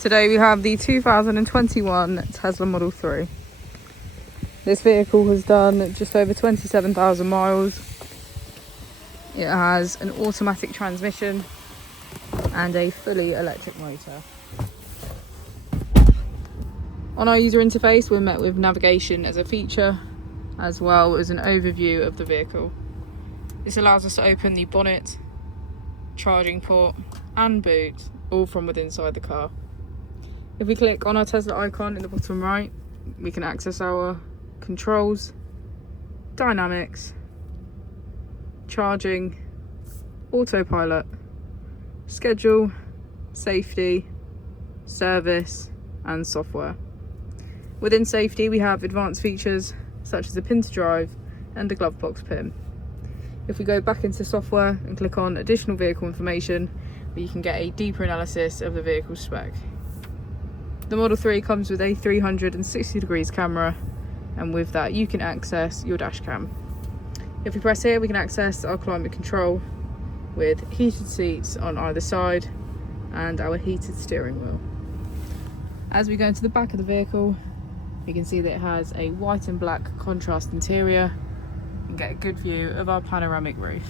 Today we have the 2021 Tesla Model 3. This vehicle has done just over 27,000 miles. It has an automatic transmission and a fully electric motor. On our user interface, we're met with navigation as a feature, as well as an overview of the vehicle. This allows us to open the bonnet, charging port and boot, all from within inside the car. If we click on our Tesla icon in the bottom right, we can access our controls, dynamics, charging, autopilot, schedule, safety, service and software. Within safety we have advanced features such as a pin to drive and a glove box pin. If we go back into software and click on additional vehicle information, we can get a deeper analysis of the vehicle spec. The Model 3 comes with a 360 degrees camera, and with that you can access your dash cam. If we press here, we can access our climate control with heated seats on either side and our heated steering wheel. As we go into the back of the vehicle, you can see that it has a white and black contrast interior and get a good view of our panoramic roof.